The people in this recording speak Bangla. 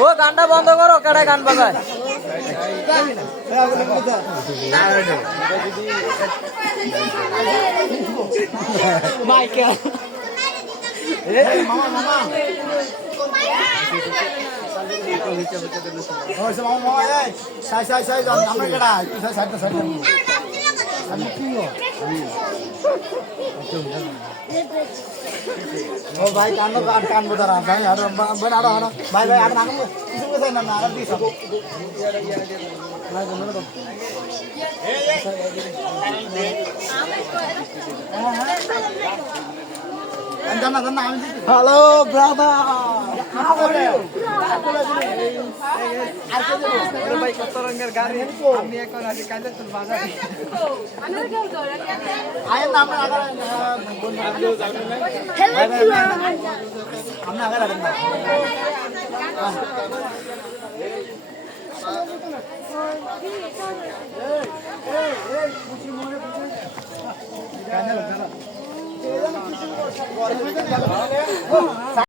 ও গানটা বন্ধ করো কেডায় গান বাজায়। মাইকেল ও ভাই কান্দ আর কানবো তারা ভাই, আর ভাই আর আর, ভাই ভাই, আর নাম কিছু কথা না না, আর দিছ ভাই, বন্ধ করো জানা জানা আমি হ্যালো ব্রাদার ভাই কত রঙের গাড়ি আমি এখন আমরা আগার Saya.